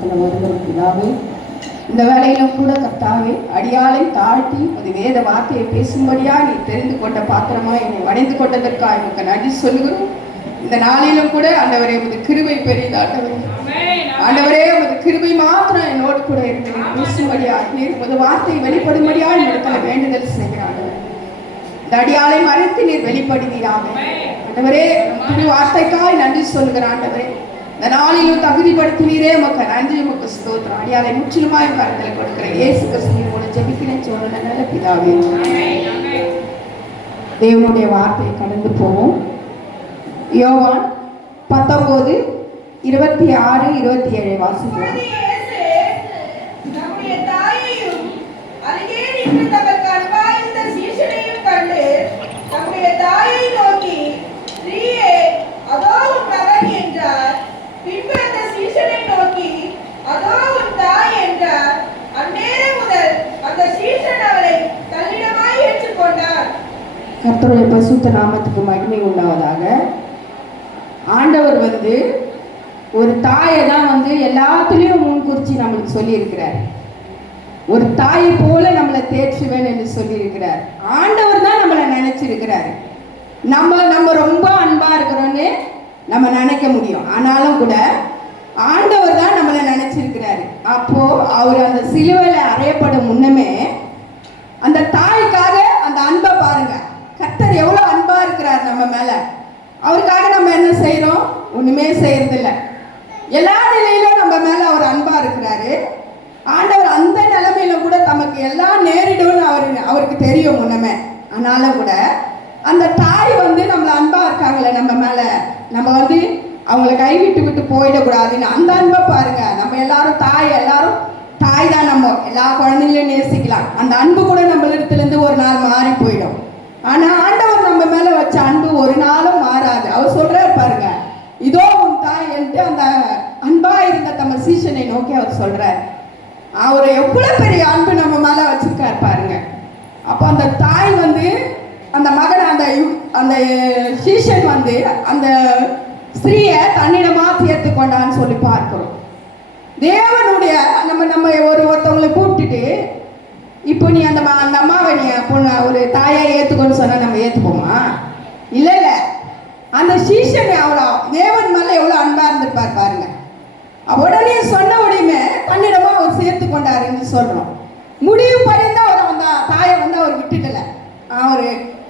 நாமத்தில் வருகிறோம் பிதாவே. இந்த வேலையிலும் கூட கர்த்தாவே அடியாளை தாழ்த்தி அது வேத வார்த்தையை பேசும்படியா நீ தெரிந்து கொண்ட பாத்திரமா என்னை வணைந்து கொண்டதற்காக எனக்கு நன்றி சொல்லுகிறோம். இந்த நாளிலும் கூட ஆண்டவரே உமது கிருபை பெரியது ஆண்டவரே. ஆண்டவரே உமது கிருபை மாத்திரம் என்னோடு கூட இருந்து பேசும்படியா நீர் உமது வார்த்தை வெளிப்படும்படியா என்னிடத்துல வேண்டுதல் செய்கிறாங்க. இந்த அடியாளை மறைத்து நீர் வெளிப்படுகிறாங்க ஆண்டவரே. புது வார்த்தைக்காய் நன்றி சொல்லுகிறான் ஆண்டவரே. இந்த நாளிலும் தகுதிப்படுத்தினீரே உமக்கு நன்றி, உமக்கு ஸ்தோத்திரம். அடியாளை முற்றிலுமாய் கருத்தில் கொடுக்கிறேன். இயேசு கிறிஸ்துவின் மூலம் ஜெபிக்கிறேன் சொல்லுங்க நல்ல பிதாவே. தேவனுடைய வார்த்தையை கடந்து போவோம். யோவான் 19:26-27 வாசிக்கிறோம். கர்த்தருடைய பரிசுத்த நாமத்துக்கு மகிமை உண்டாவதாக. ஆண்டவர் ஒரு தாயை தான் எல்லாத்துலேயும் முன்குறிச்சி நம்மளுக்கு சொல்லியிருக்கிறார். ஒரு தாயை போல நம்மளை தேற்றுவேன் என்று சொல்லியிருக்கிறார். ஆண்டவர் தான் நம்மளை நினைச்சிருக்கிறார். நம்ம ரொம்ப அன்பா இருக்கிறோன்னு நம்ம நினைக்க முடியும். ஆனாலும் கூட ஆண்டவர் தான் நம்மளை நினைச்சிருக்கிறாரு. அப்போ அவர் அந்த சிலுவையில அறையப்படும் முன்னமே அந்த தாய்க்காக அந்த அன்பை பாருங்க. கர்த்தர் எவ்வளவு அன்பா இருக்கிறார் நம்ம மேல. அவருக்காக நம்ம என்ன செய்யறோம்? ஒண்ணுமே செய்யறதில்லை. எல்லா நிலையிலும் நம்ம மேல அவர் அன்பா இருக்கிறாரு. ஆண்டவர் அந்த நிலைமையில கூட தமக்கு எல்லாம் நேரிடும்னு அவருக்கு தெரியும் முன்னமே. ஆனாலும் கூட அந்த தாய் நம்மள அன்பா இருக்காங்களே நம்ம மேல, நம்ம அவங்கள கைவிட்டு விட்டு போயிடக்கூடாதுன்னு அந்த அன்பை பாருங்க. நம்ம எல்லாரும் தாய் தான். நம்ம எல்லா குழந்தைங்களையும் நேசிக்கலாம். அந்த அன்பு கூட நம்மளிடத்துலேருந்து ஒரு நாள் மாறி போயிடும். ஆனா ஆண்டவர் நம்ம மேல வச்ச அன்பு ஒரு நாளும் மாறாது. அவர் சொல்றாரு பாருங்க, இதோ உன் தாய் என்று அந்த அன்பா இருந்த தம்ம சீஷனை நோக்கி அவர் சொல்றாரு. அவர் எவ்வளவு பெரிய அன்பு நம்ம மேல வச்சிருக்காரு பாருங்க. அப்போ அந்த தாய் அந்த மகன் அந்த சீஷன் அந்த ஸ்திரீயை தன்னிடமா சேர்த்து கொண்டான்னு சொல்லி பார்க்கிறோம். தேவனுடைய நம்ம ஒருத்தவங்களை கூப்பிட்டுட்டு இப்போ நீ அந்த அம்மாவை நீ பொண்ணு ஒரு தாயை ஏற்றுக்கொண்டு சொன்னா நம்ம ஏற்றுப்போமா? இல்லை. அந்த சீஷனை அவ்வளோ தேவன் மேலே எவ்வளோ அன்பா இருந்திருப்பார் பாருங்க. உடனே சொன்ன உடனே தன்னிடமா அவர் சேர்த்து கொண்டாருன்னு சொல்றோம். முடிவு பறிந்து அவர் அந்த தாயை அவர் விட்டுட்டல. அவர்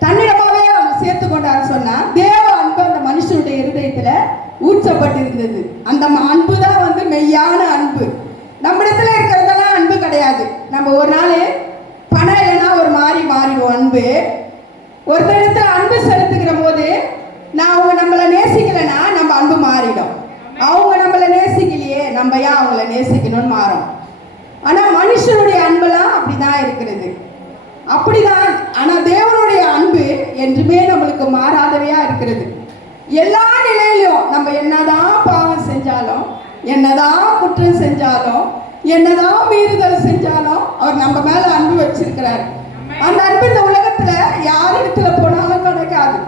தன்னிடமாவே அவர் சேர்த்து கொண்டாருன்னு சொன்னா தேவ அன்பு அந்த மனுஷனுடைய இருதயத்துல ஊற்றப்பட்டிருந்தது. அந்த அன்பு தான் மெய்யான அன்பு. நம்ம இடத்துல இருக்கிறதெல்லாம் அன்பு கிடையாது. நம்ம ஒரு நாள் பணம் இல்லைன்னா ஒரு மாறிடுவோம் அன்பு. ஒருத்தரிடத்துல அன்பு செலுத்துகிற போது அவங்க நம்மளை நேசிக்கலைன்னா நம்ம அன்பு மாறிடும். அவங்க நம்மளை நேசிக்கலையே, நம்ம ஏன் அவங்கள நேசிக்கணும்னு மாறும். ஆனா மனுஷனுடைய அன்பெல்லாம் அப்படிதான் இருக்கிறது. அப்படிதான். ஆனா தேவனுடைய அன்பு என்றுமே நம்மளுக்கு மாறாதவையா இருக்கிறது. எல்லா நிலையிலும் நம்ம என்னதான் பாவம் செஞ்சாலும், என்னதான் குற்றம் செஞ்சாலும், என்னதான் மீறுதல் செஞ்சாலும் அவர் நம்ம மேல அன்பு வச்சிருக்கிறார். அந்த அன்பு இந்த உலகத்துல யாரிடத்துல போனாலும் கிடைக்காது.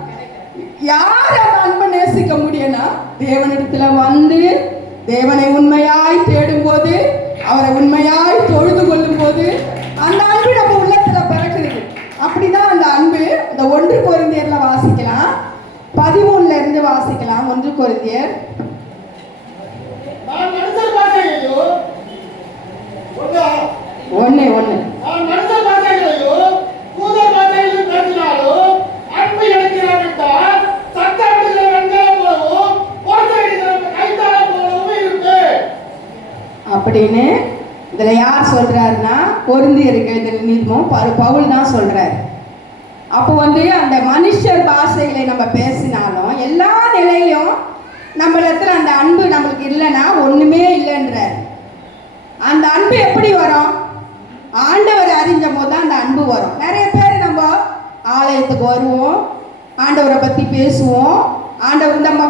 யார் அந்த அன்பை நேசிக்க முடியும்னா தேவனிடத்துல தேவனை உண்மையாய் தேடும் போது, அவரை உண்மையாய் தொழுது கொள்ளும் போது அந்த அன்பு நம்ம உள்ளத்துல பிறக்குது. அப்படிதான் அந்த அன்பு. இந்த 1 கொரிந்தியர்ல வாசிக்கலாம், 13 இருந்து வாசிக்கலாம். 1 கொரிந்தியர் 1:1. அப்படின்னு இதுல யார் சொல்றாருன்னா கொரிந்தியருக்கு எழுதின நிருபம் பவுல் தான் சொல்றாரு. அப்போ அந்த மனுஷர் பாஷைகளை நம்ம பேசினாலும் எல்லா நிலையிலும் நம்ம இடத்துல அந்த அன்பு நம்மளுக்கு இல்லைன்னா ஒண்ணுமே இல்லைன்றார். அந்த அன்பு எப்படி வரும்? ஆண்டவரை அறிஞ்ச போது தான் அந்த அன்பு வரும். நிறைய பேர் நம்ம ஆலயத்துக்கு வருவோம், ஆண்டவரை பத்தி பேசுவோம். ஆண்டவர் நம்ம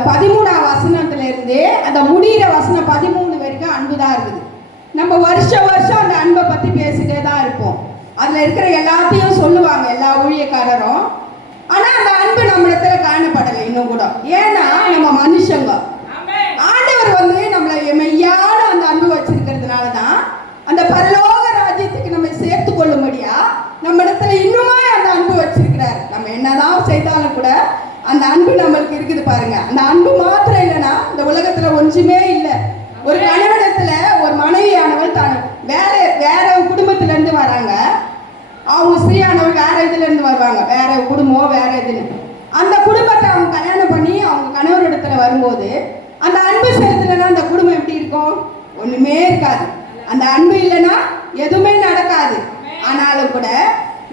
13ஆம் வசனத்துல இருந்தே அந்த முடிகிற வசனம் 13 வரைக்கும் அன்பு தான் இருக்குது. நம்ம வருஷம் அந்த அன்பை பத்தி பேசிட்டே தான் இருப்போம். அதுல இருக்கிற எல்லாத்தையும் சொல்லுவாங்க எல்லா ஊழியக்காரரும். ஆனா அந்த அன்பு நம்ம இடத்துல காணப்படலை இன்னும் கூட. ஏன்னா நம்ம மனுஷங்க. ஆண்டவர் அந்த அன்பு நம்மளுக்கு இருக்குது பாருங்க. அந்த அன்பு மாத்திரம் இல்லைன்னா இந்த உலகத்துல ஒன்றுமே இல்லை. ஒரு கணவனத்துல ஒரு மனைவியானவள் தான் வேற குடும்பத்துல இருந்து வராங்க, அவங்க ஸ்ரீயானவள் வேற இதுல இருந்து வருவாங்க, வேற குடும்பம் வேற இதுன்னு. அந்த குடும்பத்தை அவங்க கல்யாணம் பண்ணி அவங்க கணவர் இடத்துல வரும்போது அந்த அன்பு செலுத்தலைன்னா அந்த குடும்பம் எப்படி இருக்கும்? ஒண்ணுமே இருக்காது. அந்த அன்பு இல்லைன்னா எதுவுமே நடக்காது. ஆனாலும் கூட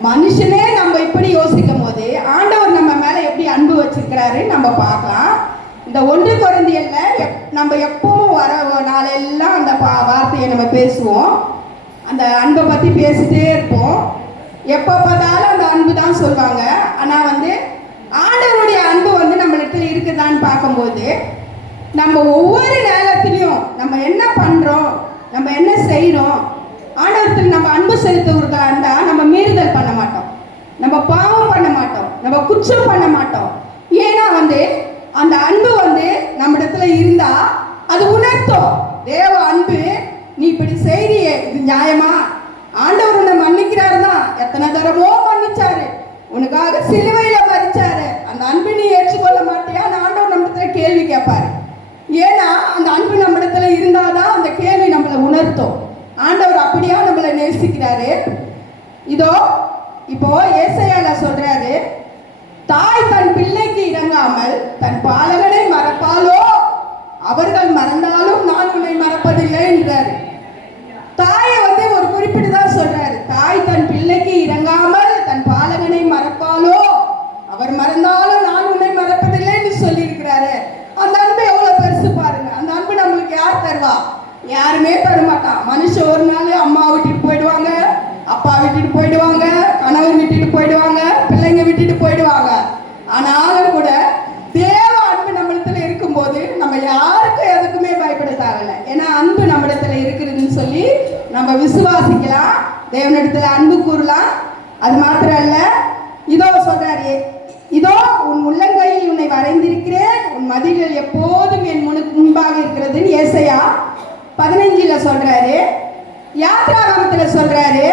மனுஷனே நம்ம இப்படி யோசிக்கும் போது ஆண்டவர் நம்ம மேல எப்படி அன்பு வச்சிருக்கிறாரு நம்ம பார்க்கலாம். இந்த 1 கொரிந்தியர்ல நம்ம எப்பவும் வர நாளெல்லாம் அந்த வார்த்தையை நம்ம பேசுவோம், அந்த அன்பை பத்தி பேசிட்டே இருப்போம். எப்போ பார்த்தாலும் அந்த அன்பு தான் சொல்லுவாங்க. ஆனா ஆண்டவருடைய அன்பு நம்ம இடத்துல இருக்குதான்னு பார்க்கும்போது நம்ம ஒவ்வொரு நேரத்திலையும் நம்ம என்ன பண்றோம், நம்ம என்ன செய்யறோம், ஆண்டவரத்தில் நம்ம அன்பு செலுத்துவதா இருந்தா நம்ம மீறுதல் பண்ண மாட்டோம், நம்ம பாவம் பண்ண மாட்டோம், நம்ம குற்றம் பண்ண மாட்டோம். ஏன்னா அந்த அன்பு நம்ம இடத்துல இருந்தா அது உணர்த்தும். தேவ அன்பு, நீ இப்படி செய்தியே இது நியாயமா? ஆண்டவர் உன்னை மன்னிக்கிறாரு தான், எத்தனை தரமோ மன்னிச்சாரு, உனக்காக சிலுவையில மறிச்சாரு. அந்த அன்பு நீ ஏற்றுக்கொள்ள மாட்டியா? ஆண்டவர் நம்ம இடத்துல கேள்வி கேட்பாரு. ஏன்னா அந்த அன்பு நம்ம இடத்துல இருந்தாதான் அந்த கேள்வி நம்மளை உணர்த்தும். ஆண்டவர் அப்படியா நம்மளை நேசிக்கிறாரு. இதோ இப்போ ஏசாயால சொல்றாரு, தாய் தன் பிள்ளைக்கு இறங்காமல் தன் பாலகனை மறப்பாலோ, அவர்கள் மறந்தாலும் நான் உன்னை மறப்பதில்லை என்றாரு. தாயை ஒரு குறிப்பிட்டு தான் சொல்றாரு, தாய் தன் பிள்ளைக்கு இறங்காமல் தன் பாலகனை மறப்பாலோ, அவர் மறந்தாலும் நான் உன்னை மறப்பதில்லை என்று சொல்லி இருக்கிறாரு. அந்த அன்பு எவ்வளவு பெருசு பாருங்க. அந்த அன்பு நம்மளுக்கு யார் தருவா? யாருமே தர மாட்டான். மனுஷன் ஒரு நாள் அம்மா விட்டுட்டு போயிடுவாங்க, அப்பா விட்டுட்டு போயிடுவாங்க, கணவர் விட்டுட்டு போயிடுவாங்க, பிள்ளைங்க விட்டுட்டு போயிடுவாங்க. ஆனாலும் கூட தேவ அன்பு நம்மிடத்துல இருக்கும்போது நம்ம யாருக்கும் எதுக்குமே பயப்பட தேவையில்லை. ஏன்னா அன்பு நம்மிடத்துல இருக்கிறதுன்னு சொல்லி நம்ம விசுவாசிக்கலாம், தேவனிடத்துல அன்பு கூறலாம். அது மாத்திரம் அல்ல, இதோ சொல்றாரு, இதோ உன் உள்ளங்கையில் உன்னை வரைந்திருக்கிறேன், உன் மதில்கள் எப்போதும் என் முன்பாக இருக்கிறதுன்னு ஏசாயா 15 சொல்றாரு. யாத்ராகமத்துல சொல்றாரு,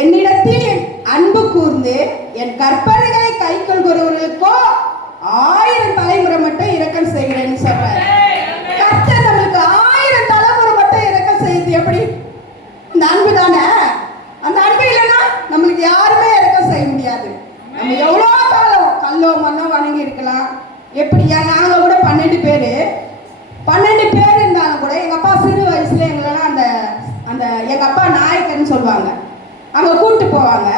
என்னிடத்தில் அன்பு கூர்ந்து என் கற்பனைகளை கை கொள்கிறவர்களுக்கோ 1000 தலைமுறை மட்டும் இரக்கம் செய்கிறேன்னு சொல்றாரு. கர்த்தர் நம்மளுக்கு 1000 தலைமுறை மட்டும் இரக்கம் செய்யுது. எப்படி? இந்த அன்பு தானே. அந்த அன்பு இல்லைன்னா நம்மளுக்கு யாருமே இரக்கம் செய்ய முடியாது. நம்ம எவ்வளோ காலம் கல்லோ மண்ணோ வணங்கி இருக்கலாம். எப்படியா? நாங்க கூட 12 பேர் இருந்தாலும் கூட எங்க அப்பா சிறு வயசுல எங்களெல்லாம் அந்த எங்க அப்பா நாயக்கன்னு சொல்லுவாங்க, அங்க கூப்பிட்டு போவாங்க.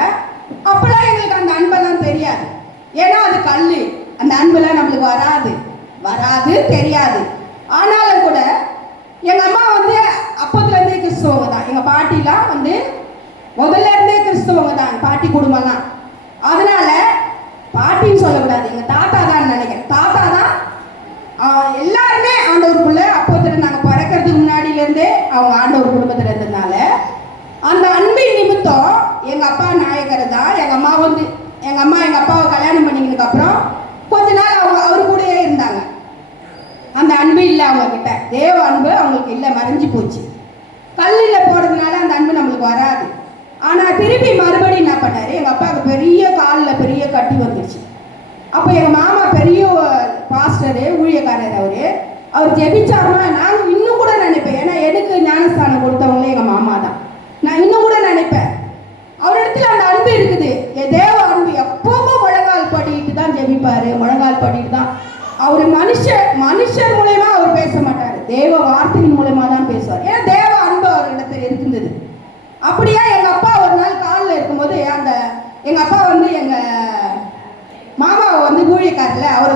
அப்பெல்லாம் எங்களுக்கு அந்த அன்பெல்லாம் தெரியாது. ஏன்னா அது கல்லு. அந்த அன்பெல்லாம் நம்மளுக்கு வராது தெரியாது. ஆனாலும் கூட எங்க அம்மா அப்பத்துல இருந்தே கிறிஸ்தவங்க தான். எங்க பாட்டிலாம் முதல்ல இருந்தே கிறிஸ்தவங்க தான், பாட்டி குடும்பம்லாம். அதனால பாட்டின்னு சொல்லக்கூடாது, எங்க தாத்தா தான் நினைக்கிறேன். தாத்தா தான் எல்லாருமே ஆண்டவருக்குள்ள அப்போத்துல நாங்க பிறக்கிறதுக்கு முன்னாடியில இருந்தே அவங்க ஆண்டவர் குடும்பத்துல இருந்ததுனால அந்த அன்பின் நிமித்தம் எங்க அப்பா நாயக்கர் தான். எங்க அம்மா எங்க அப்பாவை கல்யாணம் பண்ணிக்கினதுக்கு அப்புறம் கொஞ்ச நாள் அவங்க அவரு கூடயே இருந்தாங்க. அந்த அன்பு இல்லை அவங்க கிட்ட, தேவ அன்பு அவங்களுக்கு இல்லை, மறைஞ்சு போச்சு. கல்லில் போறதுனால அந்த அன்பு நம்மளுக்கு வராது. ஆனா திருப்பி மறுபடியும் என்ன பண்ணாரு, எங்க அப்பாவுக்கு பெரிய காலில் பெரிய கட்டி வந்துருச்சு. அப்போ எங்க மாமா பெரிய பாஸ்டரு, ஊழியக்காரர், அவர் ஜெபிச்சாருன்னா நான் இன்னும் கூட நினைப்பேன். ஏன்னா எனக்கு ஞானஸ்தானம் கொடுத்தவங்களே எங்க மாமா தான். நான் இன்னும் கூட நினைப்பேன், அவரிடத்துல அந்த அன்பு இருக்குது. தேவ அன்பு எப்பவும் முழங்கால் படிட்டு தான் ஜெபிப்பாரு, முழங்கால் படிட்டு தான். அவர் மனுஷர் மூலயமா அவர் பேச மாட்டாரு, தேவ வார்த்தையின் மூலமா தான் பேசுவார். ஏன்னா தேவ அன்பு அவரிடத்துல இருந்தது. அப்படியா எங்க அப்பா ஒரு நாள் காலில் இருக்கும்போது எங்க அப்பா எங்க மாமாவை ஊழியக்காரில் அவரை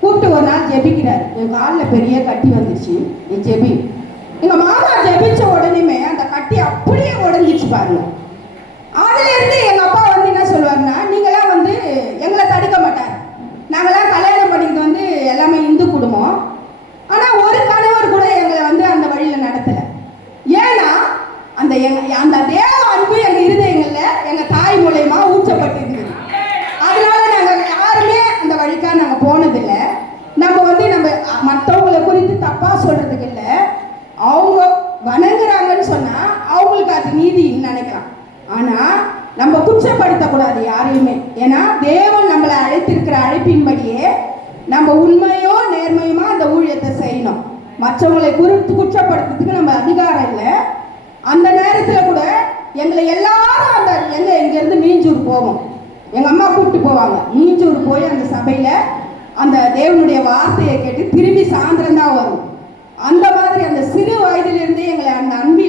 கூப்பிட்டு ஒரு நாள் ஜெபிக்கிறாரு. என் காலில் பெரிய கட்டி வந்துருச்சு, நீ ஜெபி. எங்க மாமா ஜெபிச்ச உடனேமே அந்த கட்டி அப்படியே உடஞ்சிச்சு பாருங்க. அதுல இருந்து எங்க அப்பா என்ன சொல்லுவாருன்னா, நீங்களாம் எங்களை தடுக்க மாட்டார். நாங்களாம் கல்யாணம் பண்ணிக்கிட்டு எல்லாமே இந்து குடும்பம். ஆனா ஒரு கணவர் கூட எங்களை அந்த வழியில நடத்தல. ஏன்னா அந்த தேவ அன்பு எங்க இருதயங்கள்ல எங்க தாய் மூலயமா ஊற்றப்பட்டு இருக்குது. அதனால நாங்க யாருமே அந்த வழிக்கா நாங்க போனதில்லை. நம்ம நம்ம மற்றவங்களை குறித்து தப்பா சொல்றதுக்கு இல்லை. அவங்க வணங்குறாங்கன்னு சொன்னா அவங்களுக்கு அது நீதின்னு நினைக்கலாம். ஆனா நம்ம குற்றப்படுத்தக்கூடாது யாரையுமே. ஏன்னா தேவன் நம்மளை அழைத்திருக்கிற அழைப்பின்படியே நம்ம உண்மையோ நேர்மையுமா அந்த ஊழியத்தை செய்யணும். மற்றவங்களை குறித்து குற்றப்படுத்துறதுக்கு நம்ம அதிகாரம் இல்லை. அந்த நேரத்தில் கூட எங்களை எல்லாரும் அந்த இங்கேருந்து மீஞ்சூர் போவோம். எங்கள் அம்மா கூப்பிட்டு போவாங்க. மீஞ்சூர் போய் அந்த சபையில் அந்த தேவனுடைய வார்த்தையை கேட்டு திரும்பி சாயந்தரம் தான் வரும். அந்த மாதிரி அந்த சிறு வயதிலிருந்தே எங்களை அந்த அன்பில்